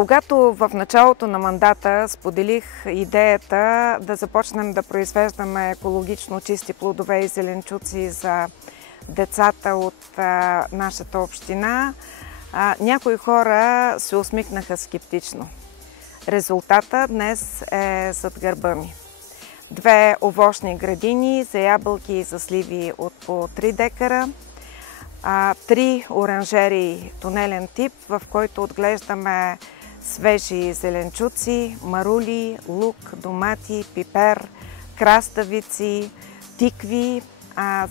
Когато в началото на мандата споделих идеята да започнем да произвеждаме екологично чисти плодове и зеленчуци за децата от нашата община, някои хора се усмихнаха скептично. Резултата днес е зад гърба ми. 2 овощни градини за ябълки и за сливи от по 3 декара, 3 оранжерии тунелен тип, в който отглеждаме свежи зеленчуци, марули, лук, домати, пипер, краставици, тикви.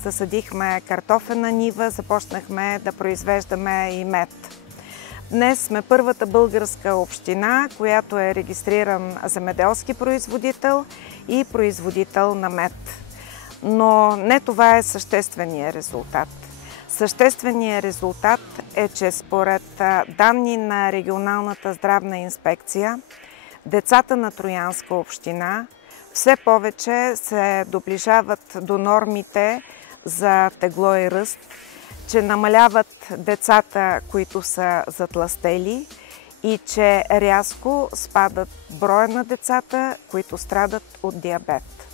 Засадихме картофена нива, започнахме да произвеждаме и мед. Днес сме първата българска община, която е регистриран земеделски производител и производител на мед. Но не това е същественият резултат. Същественият резултат е, че според данни на Регионалната здравна инспекция, децата на Троянска община все повече се доближават до нормите за тегло и ръст, че намаляват децата, които са затлъстели и че рязко спадат броя на децата, които страдат от диабет.